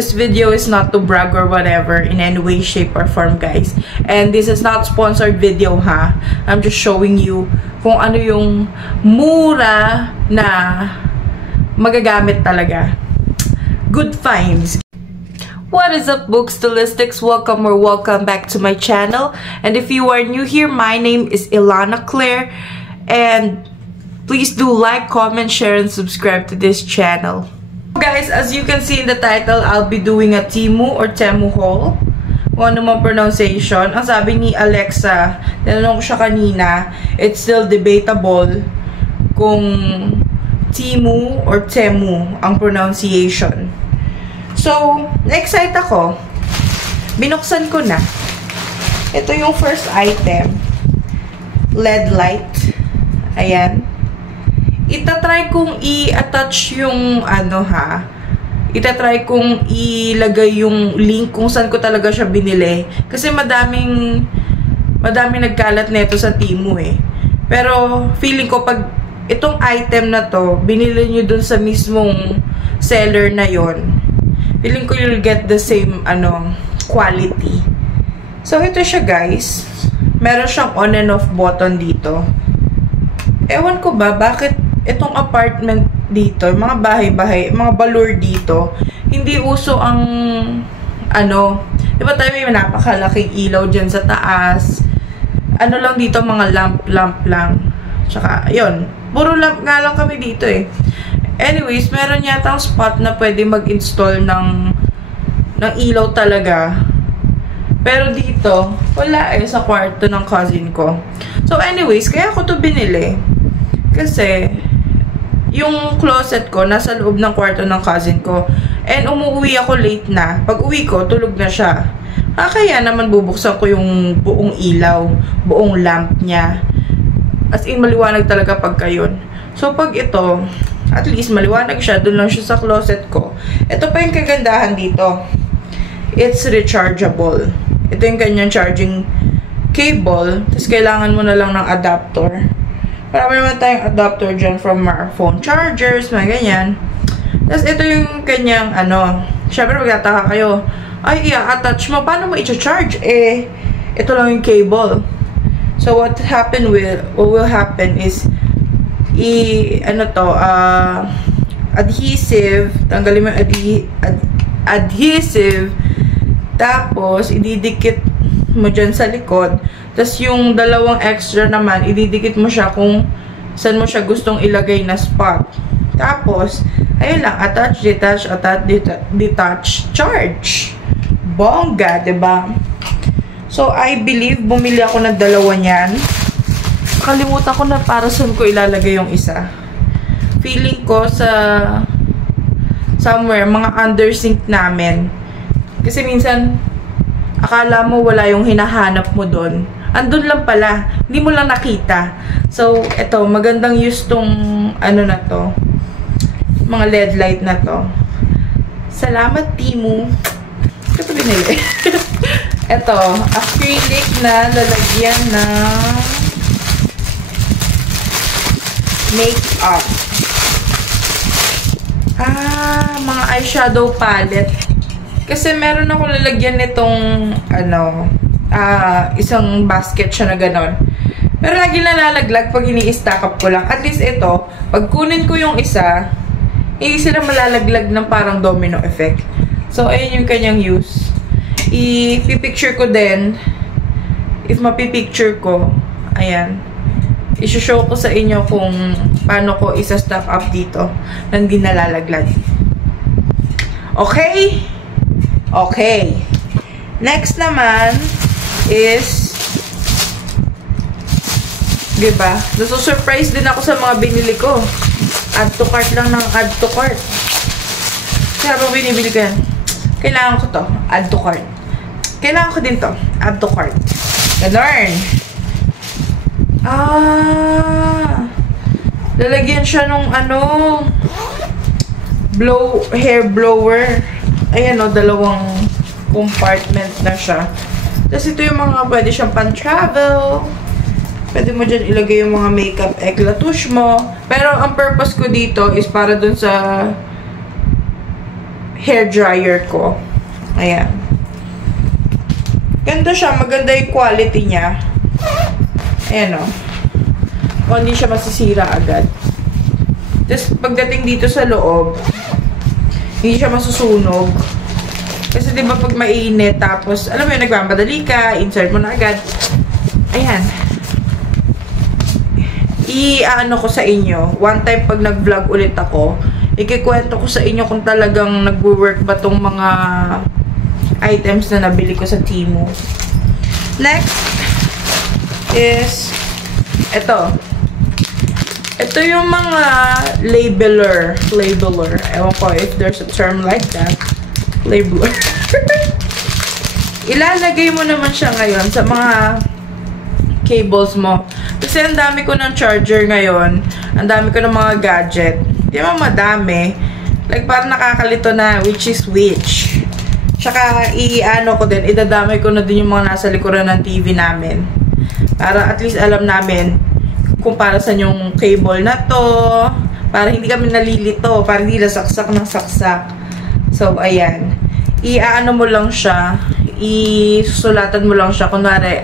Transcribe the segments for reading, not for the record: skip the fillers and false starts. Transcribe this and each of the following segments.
This video is not to brag or whatever in any way, shape, or form, guys. And this is not sponsored video, ha? I'm just showing you kung ano yung mura na magagamit talaga. Good finds. What is up, Book Stylistics? Welcome or welcome back to my channel. And if you are new here, my name is Ilana Claire. And please do like, comment, share, and subscribe to this channel. Guys, as you can see in the title, I'll be doing a Temu or Temu haul. Kung ano mang pronunciation. Ang sabi ni Alexa, tinanong ko siya kanina, it's still debatable kung Temu or Temu ang pronunciation. So, na-excite ako. Binuksan ko na. Ito yung first item. LED light. Ayan. Itatry kong i-attach yung itatry kong ilagay yung link kung saan ko talaga siya binili. Kasi madaming nagkalat nito sa Temu eh. Pero feeling ko pag itong item na to, binili nyo dun sa mismong seller na yon, feeling ko you'll get the same quality. So ito siya, guys. Meron siyang on and off button dito. Ewan ko ba bakit itong apartment dito, mga bahay-bahay, mga balur dito, hindi uso ang diba tayo may napakalaking ilaw dyan sa taas. Ano lang dito, mga lamp lang. Tsaka, yun. Puro lamp nga lang kami dito eh. Anyways, meron yatang spot na pwede mag-install ng ilaw talaga. Pero dito, wala eh, sa kwarto ng cousin ko. So anyways, kaya ako to binili. Kasi, yung closet ko, nasa loob ng kwarto ng cousin ko. And umuwi ako late na. Pag uwi ko, tulog na siya. Kaya naman bubuksan ko yung buong ilaw, buong lamp niya. As in, maliwanag talaga pagka yun. So, pag ito, at least maliwanag siya, dun lang siya sa closet ko. Ito pa yung kagandahan dito. It's rechargeable. Ito yung kanyang charging cable. Tapos, kailangan mo na lang ng adapter. Marami naman tayong adapter dyan from our phone chargers, mga ganyan. Tapos, ito yung kanyang, syempre magtataka kayo, ay, i-attach mo, paano mo i-charge? Eh, ito lang yung cable. So, what will happen is, adhesive, tanggalin mo adhesive, tapos, ididikit mo dyan sa likod. Tapos, yung dalawang extra naman, ididikit mo siya kung saan mo siya gustong ilagay na spot. Tapos, ayun lang, attach, detach, charge. Bongga, diba? So, I believe, bumili ako ng dalawa niyan. Kalimutan ko na para saan ko ilalagay yung isa. Feeling ko sa somewhere, mga undersink namin. Kasi minsan, akala mo wala yung hinahanap mo doon. Andun lang pala. Hindi mo lang nakita. So, eto, magandang use tong, na to. Mga LED light na to. Salamat, Temu. Ito binili. Eto, acrylic na lalagyan ng makeup. Mga eyeshadow palette. Kasi meron ako lalagyan nitong, isang basket siya na ganon. Pero lagi nalalaglag pag ini-stack up ko lang. At least ito, pag kunin ko yung isa, hindi sila malalaglag ng parang domino effect. So, ayun yung kanyang use. I-picture ko din. If mapipicture ko, ayan. I-show ko sa inyo kung paano ko isa-stack up dito na hindi nalalaglag. Okay? Okay. Next naman is, diba? Nasusurprise din ako sa mga binili ko. Add to cart lang ng add to cart. Kaya pa binibili ko yan. Kailangan ko to. Add to cart. Kailangan ko din to. Add to cart. Ganon. Lalagyan siya nung hair blower. Ayan o, dalawang compartment na siya. Tapos ito yung mga pwede siyang pan-travel. Pwede mo dyan ilagay yung mga makeup eclatouche mo. Pero ang purpose ko dito is para dun sa hair dryer ko. Ayan. Ganda siya. Maganda yung quality niya. Ayan o. Kung hindi siya masisira agad. Tapos, pagdating dito sa loob, hindi siya masusunog. Kasi diba pag mainit, tapos, alam mo yun, nagmamadali ka, insert mo na agad. Ayan. I-ano ko sa inyo, one time pag nag-vlog ulit ako, ikikwento ko sa inyo kung talagang nag-work ba tong mga items na nabili ko sa Temu. Next is ito. Ito yung mga labeler. Ewan ko if there's a term like that. Labeler. Ilalagay mo naman siya ngayon sa mga cables mo. Kasi ang dami ko ng charger ngayon. Ang dami ko ng mga gadget. Di ba madami? Like parang nakakalito na which is which. Tsaka i-ano ko din, idadamay ko na din yung mga nasa likuran ng TV namin. Para at least alam namin kung para saan yung cable na to. Para hindi kami nalilito. Para hindi saksak ng saksak. So, ayan. I-ano mo lang siya. I-susulatan mo lang siya. Kunwari,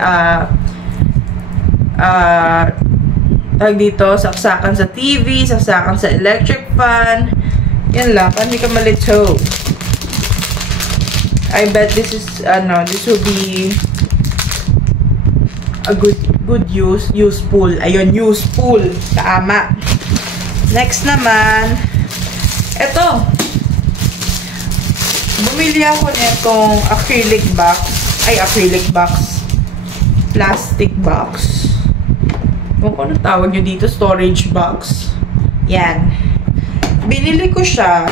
tag dito, saksakan sa TV, saksakan sa electric fan. Yan lang, para hindi ka malito. I bet this is, this will be a good useful. Ayun, useful. Tama. Next naman, eto. Bumili ako nitong acrylic box. Plastic box. Kung ano tawag nyo dito, storage box. Yan. Binili ko siya.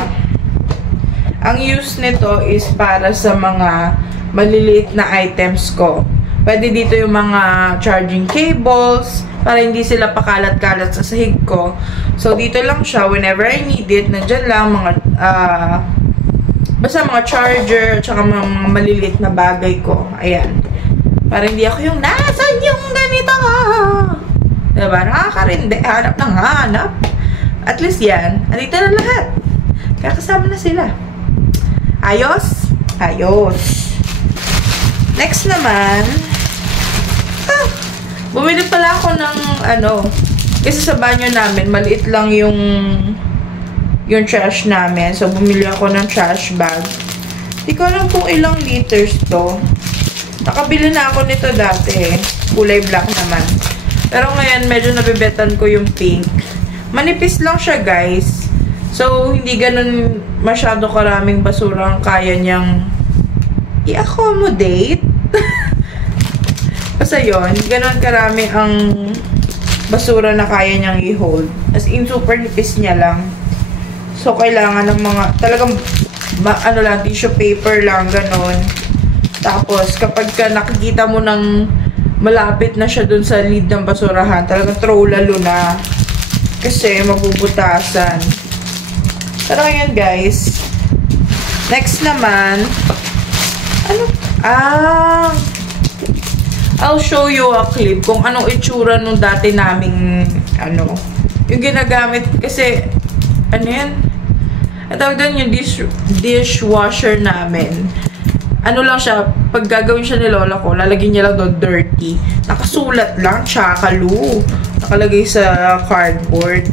Ang use nito is para sa mga maliliit na items ko. Pwede dito yung mga charging cables, para hindi sila pakalat-kalat sa sahig ko. So, dito lang siya. Whenever I need it, nandyan lang mga, basta mga charger, tsaka mga maliliit na bagay ko. Ayan. Para hindi ako yung, nasan yung ganito? Diba? Nakakarindi. Hanap ng hanap. At least yan. Andito na lahat. Kakasama na sila. Ayos? Ayos. Next naman, bumili pala ako ng, kasi sa banyo namin, maliit lang yung trash namin. So, bumili ako ng trash bag. Hindi ko alam kung ilang liters to. Nakabili na ako nito dati. Kulay black naman. Pero ngayon, medyo nabibetan ko yung pink. Manipis lang siya, guys. So, hindi ganun masyado karaming basura ang kaya niyang i-accommodate. Basta yun, ganun karami ang basura na kaya niyang i-hold. As in, super nipis niya lang. So, kailangan ng mga, talagang, tissue paper lang, ganun. Tapos, kapag ka nakikita mo ng malapit na siya dun sa lid ng basurahan, talagang throw lalo na. Kasi, mabubutasan. Pero, ayan, guys. Next naman, I'll show you a clip kung anong itsura nung dati naming, yung ginagamit, kasi, yan? At tawag doon yung dishwasher namin. Lang siya, pag gagawin siya ni lola ko, lalagyan niya lang doon dirty. Nakasulat lang, Chakalu. Nakalagay sa cardboard.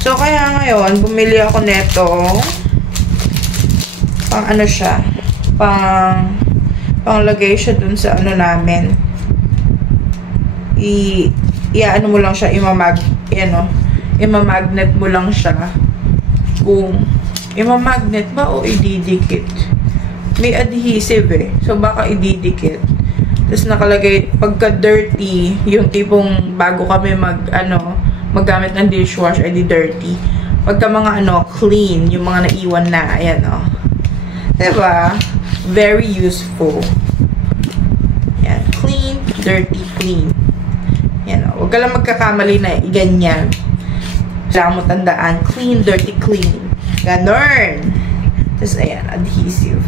So, kaya ngayon, bumili ako neto. Siya? Panglagay siya dun sa namin. Mo lang siya, imamagnet mo lang siya. Kung imamagnet ba o ididikit? May adhesive eh. So, baka ididikit. Tapos nakalagay, pagka dirty, yung tipong bago kami maggamit ng dishwash, edi dirty. Pagka mga clean, yung mga naiwan na, ayan diba? Very useful. Yan. Clean, dirty, clean. Yan Huwag ka lang magkakamali na ganyan. Kailangan mo tandaan. Clean, dirty, clean. Ganon. Tapos, ayan, adhesive.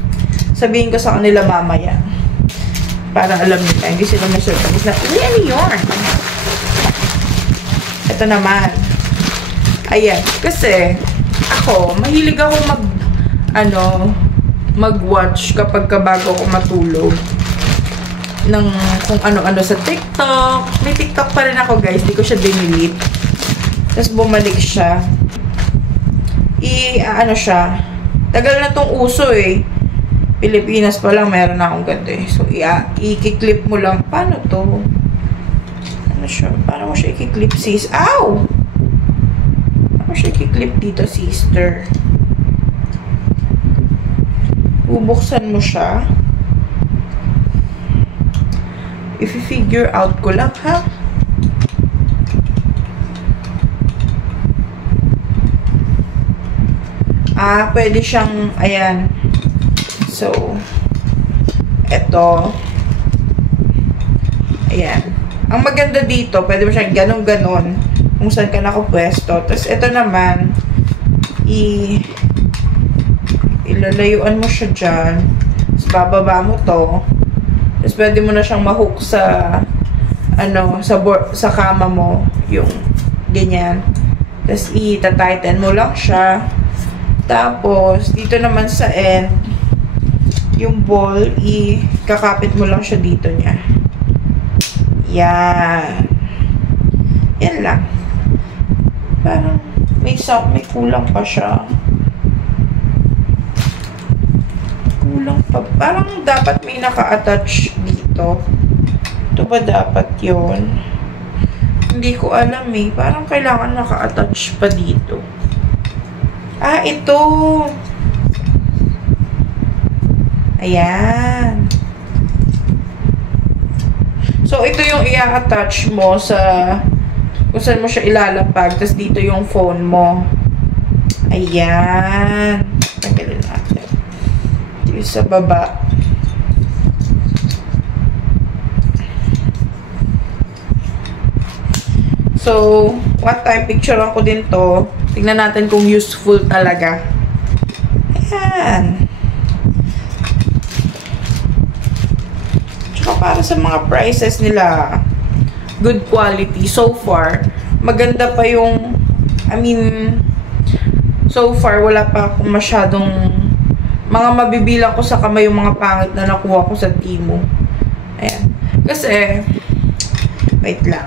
Sabihin ko sa kanila mamaya. Para alam nila. Hindi sila ma-surprise na, ano yun? Ito naman. Ayan. Kasi, ako, mahilig ako mag-watch kapag bago ako matulog ng kung ano-ano sa TikTok. May TikTok pa rin ako, guys. Di ko siya dinelete. Tapos bumalik siya. Siya. Tagal na tong uso eh. Pilipinas pa lang, meron na akong ganito eh. So, i-clip mo lang. Paano to? Ano siya? Paano mo siya i-clip, sis? Ow! Paano mo siya i-clip dito, sister? Bubuksan mo siya. I-figure out ko lang, ha? Pwede siyang, ayan. So, eto. Ayan. Ang maganda dito, pwede mo siyang ganun-ganon kung saan ka nakapwesto. Tapos, eto naman, ilalayuan mo siya dyan. Tapos, bababa mo to. Tapos, pwede mo na siyang mahook sa, sa kama mo. Yung, ganyan. Tapos, itatighten mo lang siya. Tapos, dito naman sa end, yung ball, kakapit mo lang siya dito niya. Yan. Yan lang. Parang, may kulang pa siya. Kulang pa. Parang dapat may naka-attach dito. Ito ba dapat yun? Hindi ko alam eh. Parang kailangan naka-attach pa dito. Ito. Ayan. So, ito yung i-attach mo sa kung saan mo siya ilalapag. Tapos, dito yung phone mo. Ayan. Tanggalin natin. Dito sa baba. So, what time picture ako din to. Tingnan natin kung useful talaga. Ayan. Tsaka para sa mga prices nila, good quality. So far, maganda pa yung, so far, wala pa akong masyadong, mga mabibilang ko sa kamay yung mga pangit na nakuha ko sa Temu. Ayan. Kasi, wait lang.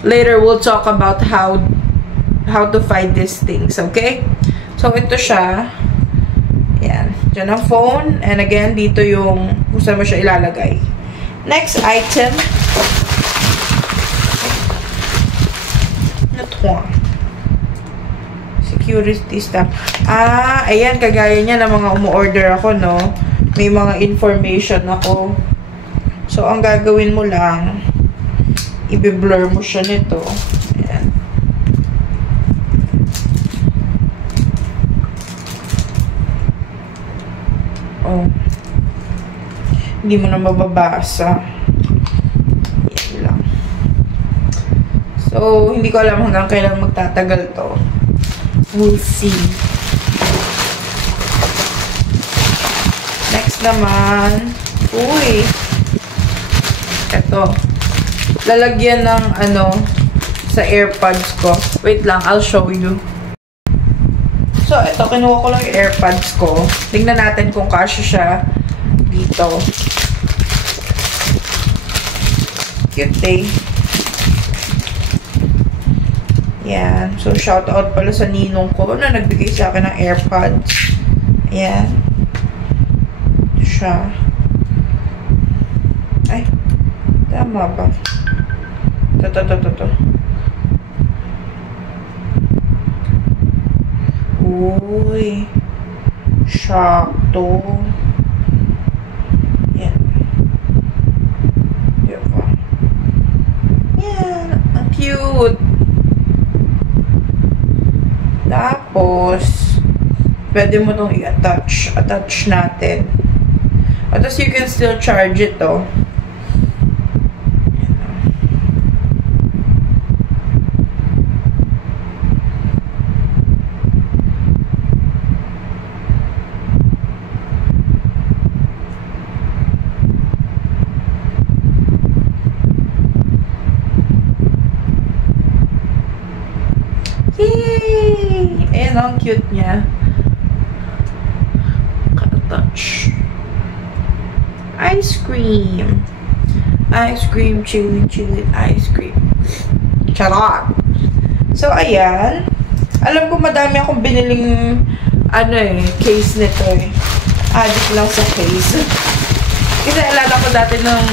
Later, we'll talk about how to find these things, okay? So, ito siya. Ayan. Diyan ang phone. And again, dito yung kung saan mo siya ilalagay. Next item. Ito. Security stamp. Ayan. Kagaya niya ng mga umu-order ako, no? May mga information ako. So, ang gagawin mo lang, i-blur mo siya nito. Ayan. Oh. Hindi mo na mababasa. Yan lang. So, hindi ko alam hanggang kailan magtatagal to. We'll see. Next naman. Uy. Ito. Lalagyan ng sa AirPods ko. Wait lang, I'll show you. So, ito, kinuha ko lang yung AirPods ko. Tingnan natin kung kasya siya dito. Cute eh. Yan. So, shout out pala sa ninong ko na nagbigay sa akin ng AirPods. Ayan. Ito siya. Ay. Tama ba? Ito. Uy. Sakto. Yan. Diba? Yan. Ang cute. Tapos, pwede mo itong i-attach. Attach natin. At tapos you can still charge it, oh. Yay! Ayan, ang cute niya. touch. Ice cream. Ice cream, chili, ice cream. Charot! So, ayan. Alam ko madami akong biniling, case nito eh. Addict lang sa case. Kasi alala ko dati nung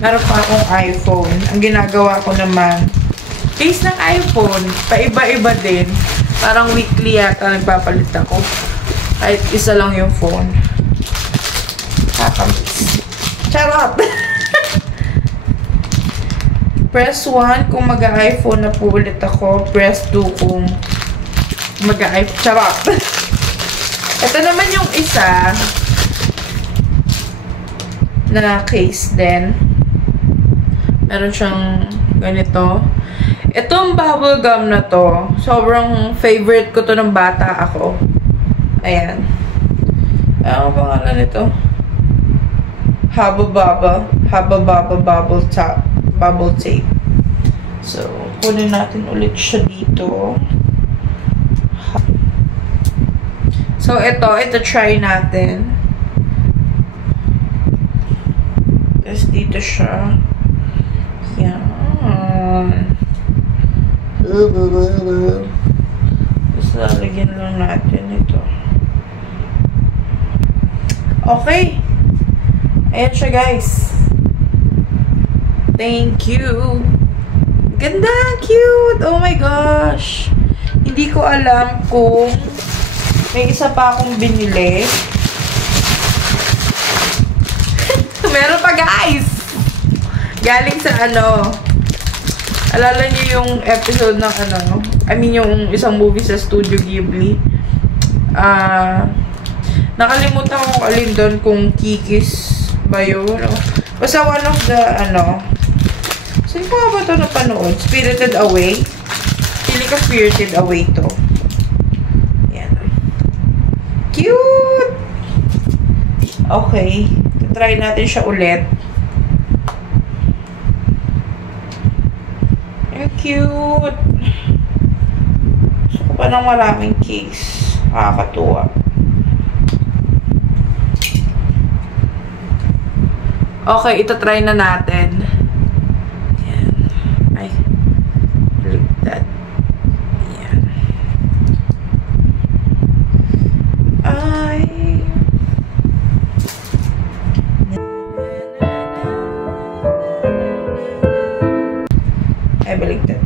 meron pa akong iPhone. Ang ginagawa ko naman, case ng iPhone, paiba-iba din. Parang weekly yata nagpapalit ako. Kahit isa lang yung phone. Kakamiss. Charot! Press 1 kung mag-iPhone na po ulit ako. Press 2 kung mag-iPhone. Charot! Ito naman yung isa na case din. Meron siyang ganito. Itong bubble gum na to, sobrang favorite ko to ng bata ako. Ayan. Ano ang pangalan nito? Hubba Bubba bubble tape. So, kunin natin ulit siya dito. So, ito try natin. Tapos dito siya. Yan. Tapos lalagyan lang natin ito. Okay. Ayan siya, guys. Thank you. Ganda! Cute! Oh my gosh! Hindi ko alam kung may isa pa akong binili. Meron pa, guys! Galing sa alala niyo yung episode ng yung isang movie sa Studio Ghibli. Nakalimutan ko alin doon kung Kikis ba yun? Basta one of the, saan ko nga ba ito napanood? Spirited Away? Pili ka Spirited Away to. Yan. Cute! Okay. Try natin siya ulit. Ang cute! Gusto ko pa ng maraming case. Nakakatuwa. Okay, ito try na natin. Ayan. Ay. Like that. Ayan. Ay, baligtad.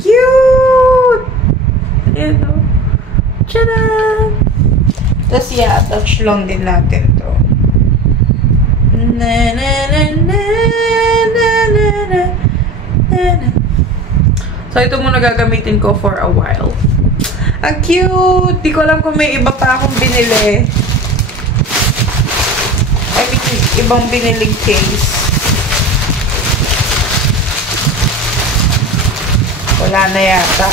Cute! Ayan o. Tcharam! Tapos, touch lang din natin to. So, ito muna gagamitin ko for a while. Ang cute! Di ko alam kung may iba pa akong binili. I mean, ibang biniling case. Wala na yata.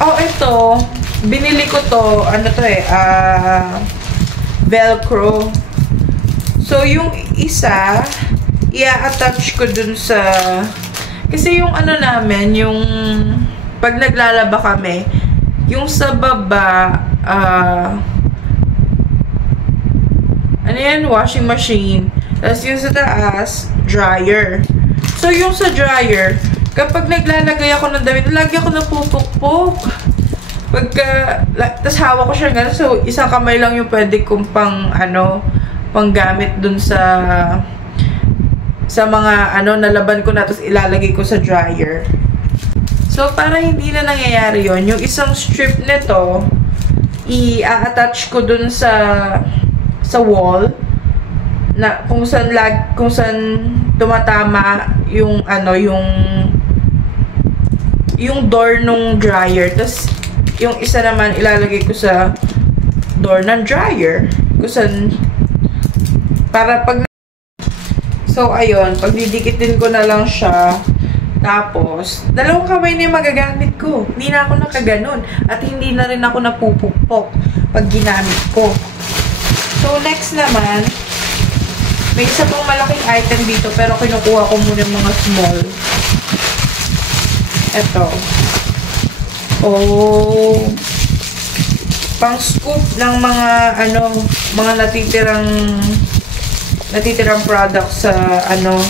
Oh, ito. Binili ko to. Ano to Velcro. So, yung isa, i-attach ko dun sa... Kasi yung namin, yung... Pag naglalaba kami, yung sa baba, ano yan? Washing machine. Tapos yung sa taas, dryer. So, yung sa dryer, kapag naglalagay ako ng damit, lagi ako napupukpok. Tapos hawak ko siya gano'n. So, isang kamay lang yung pwede kong panggamit dun sa mga nalaban ko na, tapos ilalagay ko sa dryer. So, para hindi na nangyayari yon, yung isang strip nito, i-attach ko dun sa wall, na kung saan tumatama yung yung door nung dryer. Tapos, yung isa naman, ilalagay ko sa door ng dryer. Kung saan, para pag... So, ayun. Pagdidikitin ko na lang siya. Tapos, dalawang kamay na yung magagamit ko. Hindi na ako nakaganon. At hindi na rin ako napupukpok pag ginamit ko. So, next naman, may isa pang malaking item dito, pero kinukuha ko muna yung mga small. Ito. Oh. Pang scoop ng mga, mga natitirang products sa,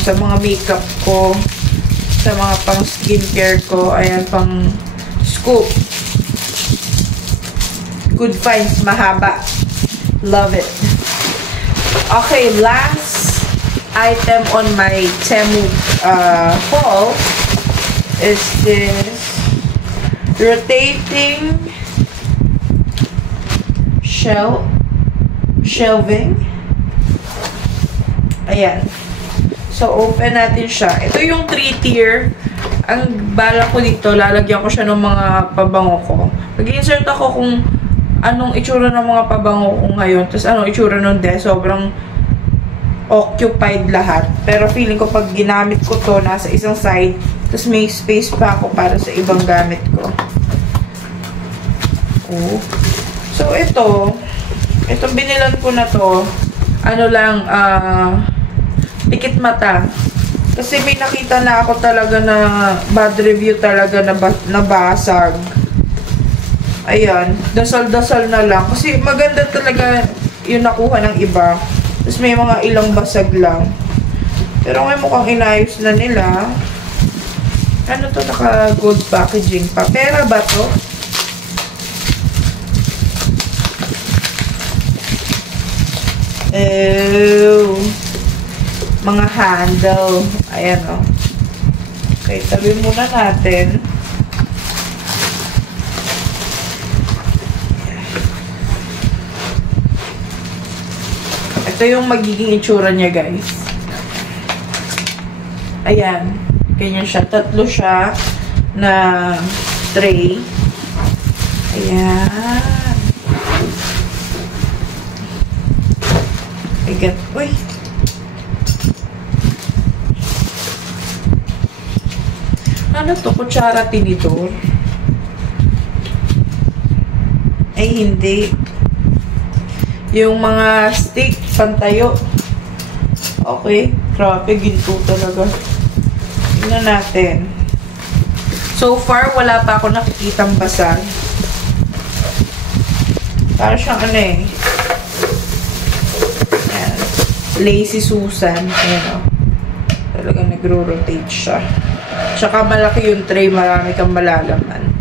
sa mga makeup ko. Sa mga pang skincare ko. Ayan, pang scoop. Good finds, mahaba. Love it. Okay, last item on my Temu haul is this rotating shelving. Ayan. So, open natin siya. Ito yung 3-tier. Ang bala ko dito, lalagyan ko siya ng mga pabango ko. Mag-insert ako kung anong itsura ng mga pabango ko ngayon. Tapos anong itsura nun din. Sobrang occupied lahat. Pero feeling ko pag ginamit ko to, nasa isang side. Tapos may space pa ako para sa ibang gamit ko. Oh. So, ito binilan ko na to. Pikit mata. Kasi may nakita na ako talaga na bad review talaga na nabasag. Ayan. Dasal-dasal na lang. Kasi maganda talaga yung nakuha ng iba. Tapos may mga ilang basag lang. Pero may mukhang inayos na nila. Ano to? Naka-gold packaging pa. Pera ba to? Ew. Mga handle. Ayan, o. Okay, tabi muna natin. Ito yung magiging itsura niya, guys. Ayan. Ganyan siya. Tatlo siya na tray. Ayan. Ayan. Uy! Ano to? Kutsara tinidor? Ay, hindi. Yung mga stick, pantayo. Okay. Grabe, ginto talaga. Tingnan natin. So far, wala pa ako nakikitang basag. Para siyang Ayan. Lazy Susan. Ayan, o. Talagang nagro-rotate siya. Tsaka malaki yung tray, marami kang malalaman.